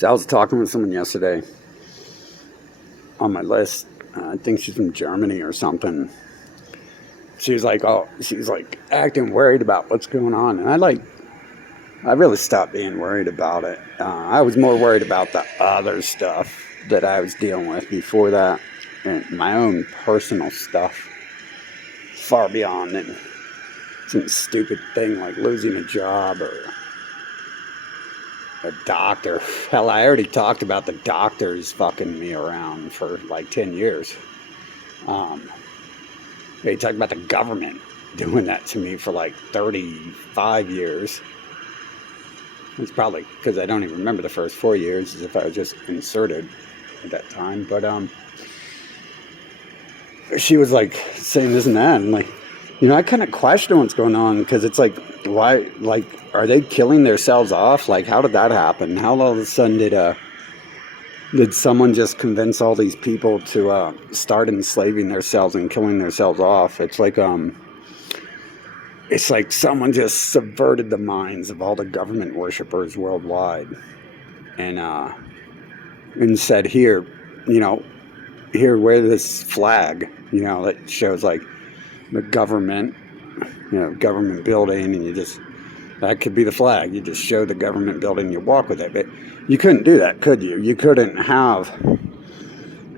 So I was talking with someone yesterday on my list. I think she's from Germany or something. She was like, "Oh, she's like acting worried about what's going on," and I really stopped being worried about it. I was more worried about the other stuff that I was dealing with before that, and my own personal stuff, far beyond than some stupid thing like losing a job or a doctor. Hell, I already talked about the doctors fucking me around for like 10 years. They talked about the government doing that to me for like 35 years. It's probably because I don't even remember the first 4 years, as if I was just inserted at that time. But she was like saying this and that, and like, I kind of question what's going on, because it's like, why, like, are they killing themselves off? Like, how did that happen? How all of a sudden did someone just convince all these people to start enslaving themselves and killing themselves off? It's like someone just subverted the minds of all the government worshippers worldwide, and said, here, wear this flag, that shows like the government, government building, and that could be the flag. You just show the government building, you walk with it. But you couldn't do that, could you? You couldn't have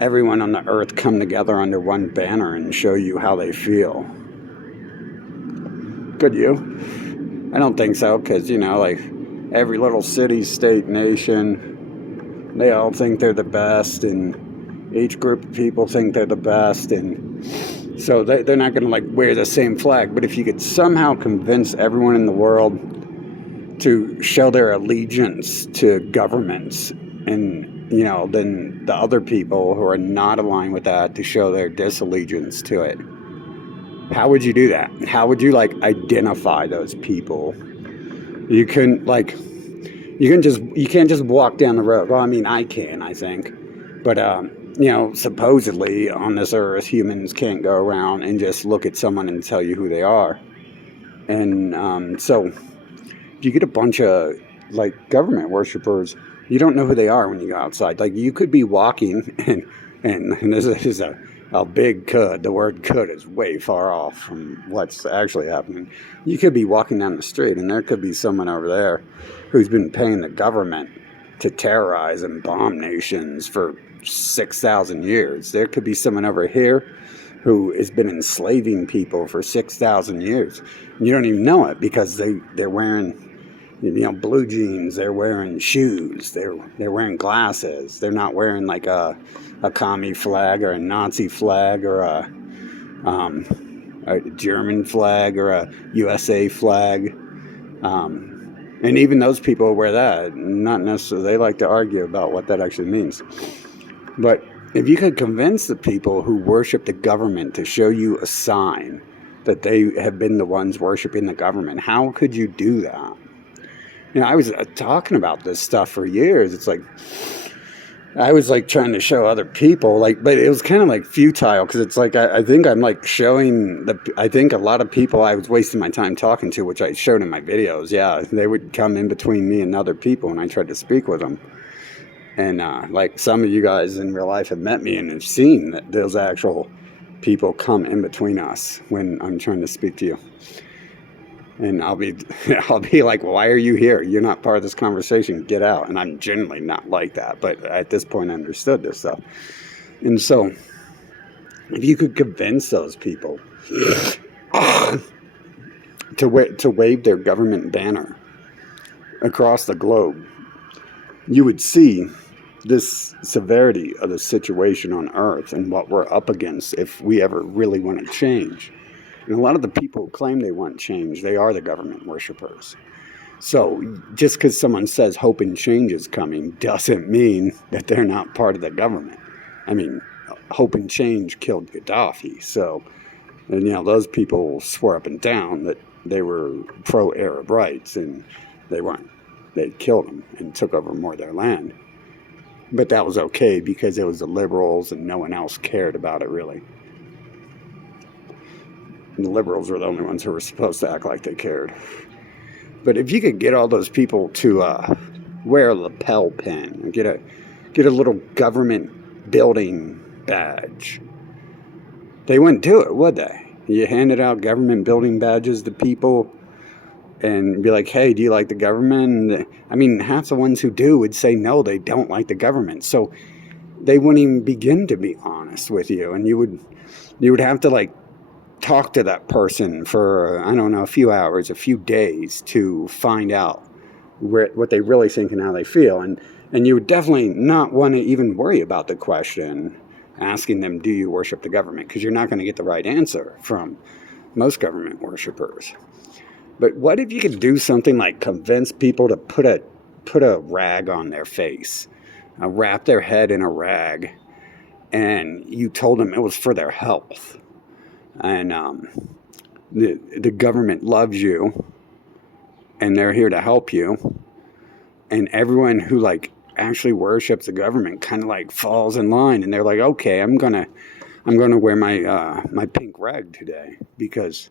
everyone on the earth come together under one banner and show you how they feel. Could you? I don't think so, because, like every little city, state, nation, they all think they're the best, and each group of people think they're the best, and so they're not going to like wear the same flag. But if you could somehow convince everyone in the world to show their allegiance to governments, and then the other people who are not aligned with that to show their disallegiance to it, how would you do that? How would you like identify those people? You couldn't you can't just walk down the road. Well, I mean, I can, I think, but supposedly on this earth, humans can't go around and just look at someone and tell you who they are. And so if you get a bunch of like government worshippers, you don't know who they are when you go outside. Like, you could be walking, and this is a big could. The word could is way far off from what's actually happening. You could be walking down the street, and there could be someone over there who's been paying the government to terrorize and bomb nations for 6,000 years. There could be someone over here who has been enslaving people for 6,000 years. You don't even know it, because they're wearing blue jeans, they're wearing shoes, they're wearing glasses. They're not wearing like a commie flag or a Nazi flag or a German flag or a USA flag. And even those people wear that. Not necessarily. They like to argue about what that actually means. But if you could convince the people who worship the government to show you a sign that they have been the ones worshiping the government, how could you do that? I was talking about this stuff for years. It's like, I was like trying to show other people, like, but it was kind of like futile, because it's like, I think I'm like showing I think a lot of people I was wasting my time talking to, which I showed in my videos. Yeah, they would come in between me and other people when I tried to speak with them. And like some of you guys in real life have met me and have seen that those actual people come in between us when I'm trying to speak to you. And I'll be like, why are you here? You're not part of this conversation. Get out. And I'm generally not like that. But at this point, I understood this stuff. And so if you could convince those people to wave their government banner across the globe, you would see this severity of the situation on Earth and what we're up against if we ever really want to change. And a lot of the people who claim they want change, they are the government worshippers. So just because someone says hope and change is coming doesn't mean that they're not part of the government. I mean, hope and change killed Gaddafi. So, and those people swore up and down that they were pro-Arab rights, and they weren't. They killed them and took over more of their land. But that was okay, because it was the liberals and no one else cared about it, really. And the liberals were the only ones who were supposed to act like they cared. But if you could get all those people to wear a lapel pin, or get a little government building badge. They wouldn't do it, would they? You handed out government building badges to people and be like, hey, do you like the government? I mean, half the ones who do would say no, they don't like the government. So they wouldn't even begin to be honest with you. And you would have to like talk to that person for, I don't know, a few hours, a few days to find out what they really think and how they feel. And you would definitely not want to even worry about the question asking them, do you worship the government? Because you're not going to get the right answer from most government worshipers. But what if you could do something like convince people to put a rag on their face, wrap their head in a rag, and you told them it was for their health, and the government loves you, and they're here to help you, and everyone who like actually worships the government kind of like falls in line, and they're like, okay, I'm gonna wear my pink rag today because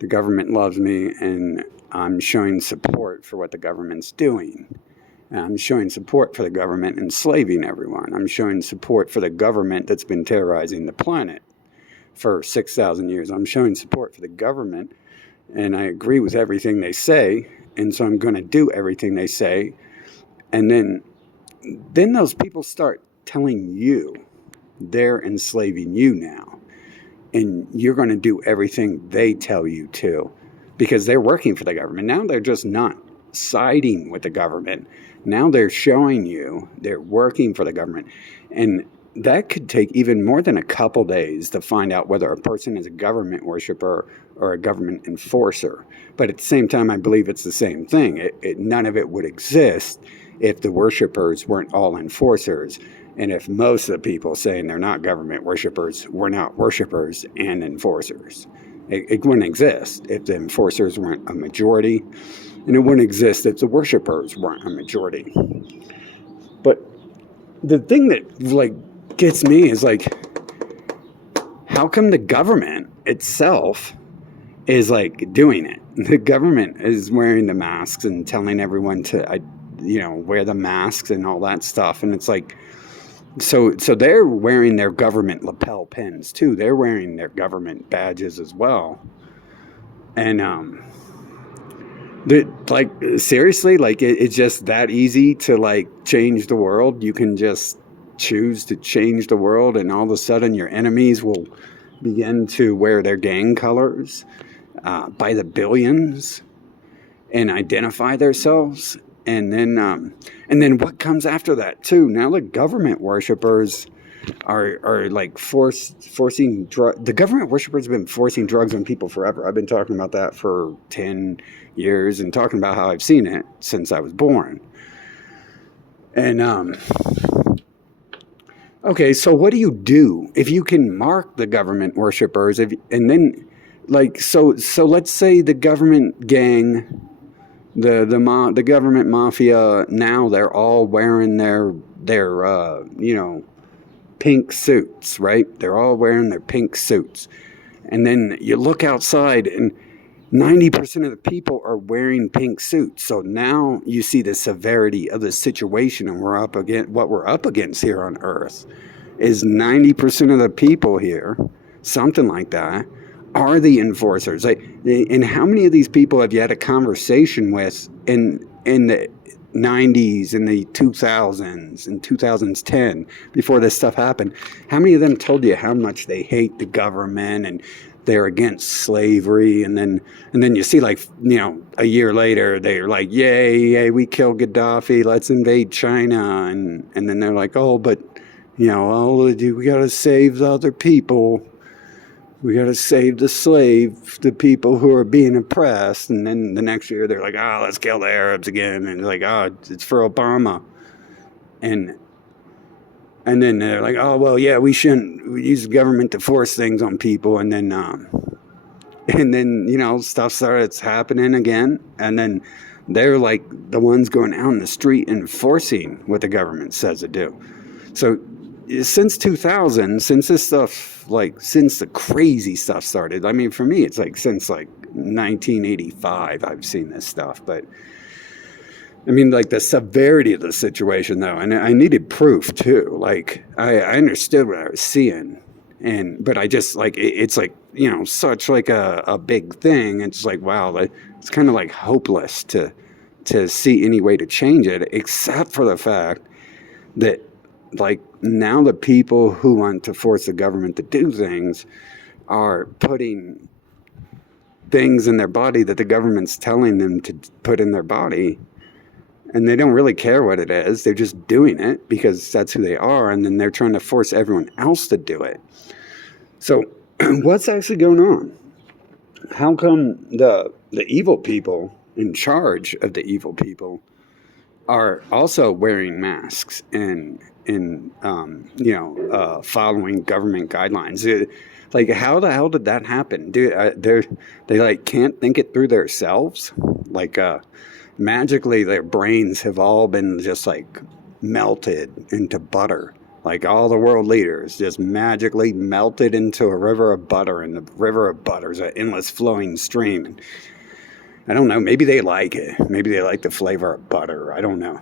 the government loves me, and I'm showing support for what the government's doing. And I'm showing support for the government enslaving everyone. I'm showing support for the government that's been terrorizing the planet for 6,000 years. I'm showing support for the government, and I agree with everything they say, and so I'm going to do everything they say. And then those people start telling you they're enslaving you now. And you're going to do everything they tell you to, because they're working for the government. Now they're just not siding with the government. Now they're showing you they're working for the government. And that could take even more than a couple days to find out whether a person is a government worshiper or a government enforcer. But at the same time, I believe it's the same thing. None of it would exist if the worshipers weren't all enforcers. And if most of the people saying they're not government worshipers were not worshipers and enforcers. It wouldn't exist if the enforcers weren't a majority, and it wouldn't exist if the worshipers weren't a majority. But the thing that like gets me is like, how come the government itself is like doing it? The government is wearing the masks and telling everyone to, wear the masks and all that stuff, and it's like, So they're wearing their government lapel pins too. They're wearing their government badges as well. And seriously, like it's just that easy to like change the world. You can just choose to change the world, and all of a sudden your enemies will begin to wear their gang colors by the billions and identify themselves. And then what comes after that too? Now the government worshipers are like forcing the government worshipers have been forcing drugs on people forever. I've been talking about that for 10 years and talking about how I've seen it since I was born. And okay, so what do you do if you can mark the government worshipers? And then like so let's say the government gang. The government mafia, now they're all wearing their pink suits, right? They're all wearing their pink suits. And then you look outside and 90% of the people are wearing pink suits. So now you see the severity of the situation, and what we're up against here on Earth is 90% of the people here, something like that, are the enforcers. And how many of these people have you had a conversation with in the 90s, in the 2000s, in 2010, before this stuff happened? How many of them told you how much they hate the government and they're against slavery? And then you see, like, a year later, they're like, yay, we killed Gaddafi, let's invade China. And then they're like, oh, but, we got to save the other people. We got to save the people who are being oppressed. And then the next year they're like, let's kill the Arabs again. And they're like, it's for Obama. And then they're like, well, yeah, we shouldn't use the government to force things on people. And then stuff starts happening again. And then they're like the ones going out in the street enforcing what the government says to do. So since 2000, since the crazy stuff started, I mean, for me, it's like since like 1985, I've seen this stuff. But I mean, like the severity of the situation, though, and I needed proof too. Like I understood what I was seeing, but I just like it's like such like a big thing. It's like wow, like it's kind of like hopeless to see any way to change it, except for the fact that like now the people who want to force the government to do things are putting things in their body that the government's telling them to put in their body. And they don't really care what it is. They're just doing it because that's who they are. And then they're trying to force everyone else to do it. So what's actually going on? How come the evil people in charge of the evil people are also wearing masks and following government guidelines? Like, how the hell did that happen? They like can't think it through themselves? Like, magically their brains have all been just like melted into butter. Like all the world leaders just magically melted into a river of butter, and the river of butter is an endless flowing stream. And I don't know, maybe they like it. Maybe they like the flavor of butter. I don't know.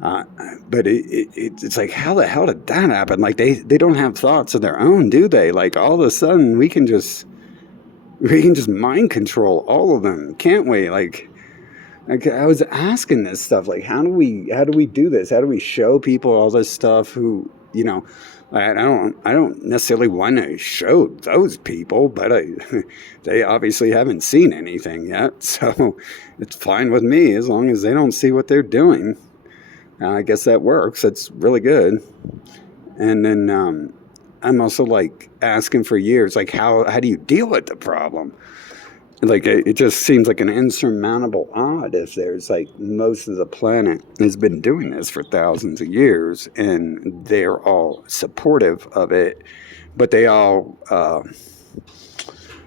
But it's like, how the hell did that happen? Like they don't have thoughts of their own, do they? Like all of a sudden we can just mind control all of them, can't we? Like I was asking this stuff, like how do we do this? How do we show people all this stuff who, I don't necessarily want to show those people, but they obviously haven't seen anything yet. So it's fine with me as long as they don't see what they're doing. I guess that works. That's really good. And then I'm also like asking for years, like how do you deal with the problem? Like it just seems like an insurmountable odd if there's like most of the planet has been doing this for thousands of years and they're all supportive of it, but they all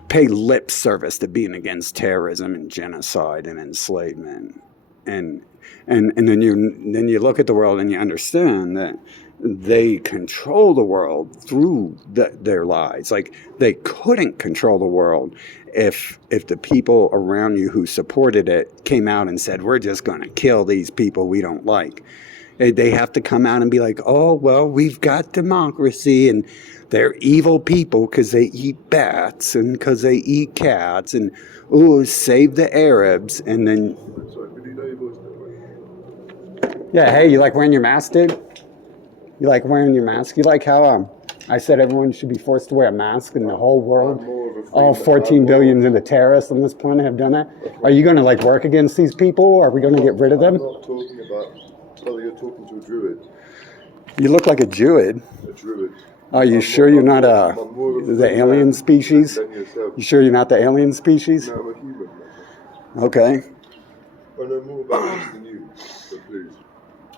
pay lip service to being against terrorism and genocide and enslavement. And then you look at the world and you understand that they control the world through their lies. Like they couldn't control the world if the people around you who supported it came out and said, we're just going to kill these people we don't like. They have to come out and be like, oh, well, we've got democracy and they're evil people because they eat bats and because they eat cats and, ooh, save the Arabs. And then... Yeah, hey, you like wearing your mask, dude? You like wearing your mask? You like how I said everyone should be forced to wear a mask in the whole world? All 14 billion of the terrorists on this planet have done that. Are you going to like work against these people, or are we going to get rid of them? I'm not talking about whether you're talking to a druid. You look like a druid. A druid. Are you sure you're not the alien species? You sure you're not the alien species? No, I'm a human. Okay. I know more about this than you, so please.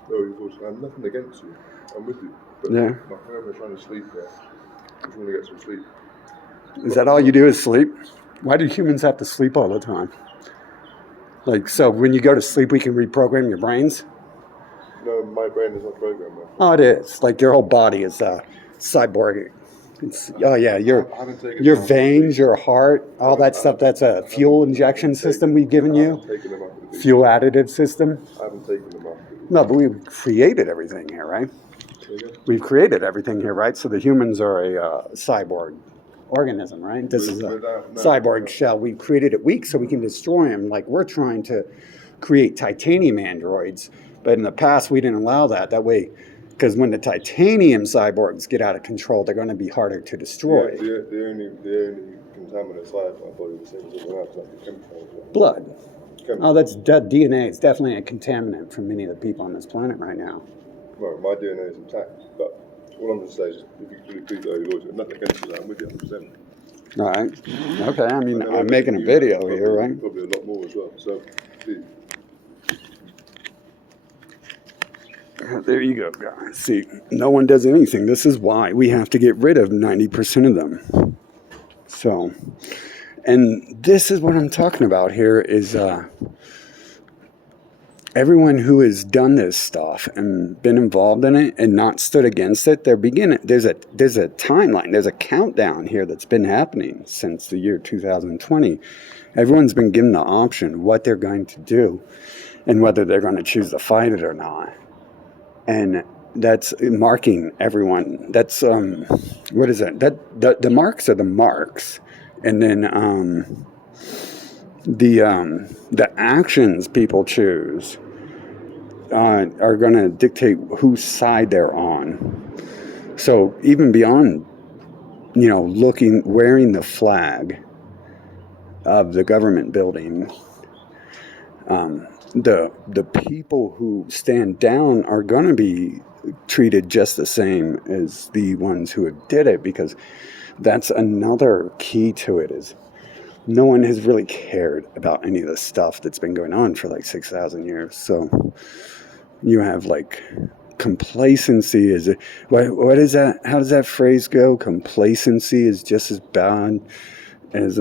No, of course, I'm nothing against you. I'm with you. But yeah. My family are trying to sleep there. I just want to get some sleep. Is that all you do is sleep? Why do humans have to sleep all the time? Like, so when you go to sleep, we can reprogram your brains? No, my brain is not programmed. Oh, it is. Like your whole body is cyborg. Oh yeah, your veins, your heart, all that stuff. That's a fuel injection system we've given you. Fuel additive system. I haven't taken them off. No, but we've created everything here, right? We've created everything here, right? So the humans are a cyborg organism, right? This is a cyborg shell. We've created it weak so we can destroy them. Like we're trying to create titanium androids, but in the past we didn't allow that. That way, because when the titanium cyborgs get out of control, they're going to be harder to destroy. Yeah, the only contaminants I have in my body is the same as everyone else, like chemicals. Blood. Oh, that's DNA. It's definitely a contaminant for many of the people on this planet right now. Well, my DNA is intact, but all I'm going to say is, if you could really please your voice, nothing against you, I'm with you 100%. All right. Okay, I mean, I'm making a video here, right? Probably a lot more as well, so please. There you go, guys. See, no one does anything. This is why we have to get rid of 90% of them. So, and this is what I'm talking about here is everyone who has done this stuff and been involved in it and not stood against it, they're beginning. There's a timeline. There's a countdown here that's been happening since the year 2020. Everyone's been given the option what they're going to do. and whether they're going to choose to fight it or not. And that's marking everyone. That's what is it? The marks are the marks, and then the actions people choose are going to dictate whose side they're on. So even beyond, wearing the flag of the government building, the people who stand down are going to be treated just the same as the ones who did it, because that's another key to it, is no one has really cared about any of the stuff that's been going on for like 6,000 years. So you have like complacency is what is that? How does that phrase go? Complacency is just as bad as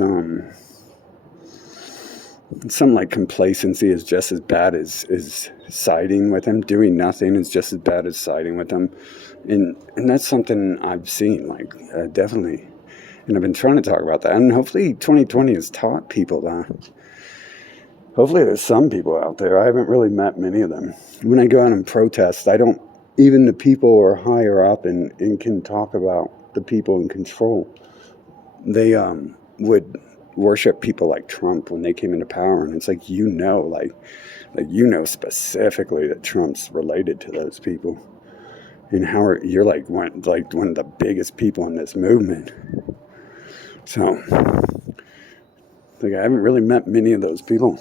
something like complacency is just as bad as siding with him. Doing nothing is just as bad as siding with him, and that's something I've seen, like definitely. And I've been trying to talk about that, and hopefully 2020 has taught people that. Hopefully there's some people out there. I haven't really met many of them. When I go out and protest, even the people who are higher up and can talk about the people in control, they would worship people like Trump when they came into power. And it's like, specifically that Trump's related to those people. And how you're like one of the biggest people in this movement. So, I haven't really met many of those people.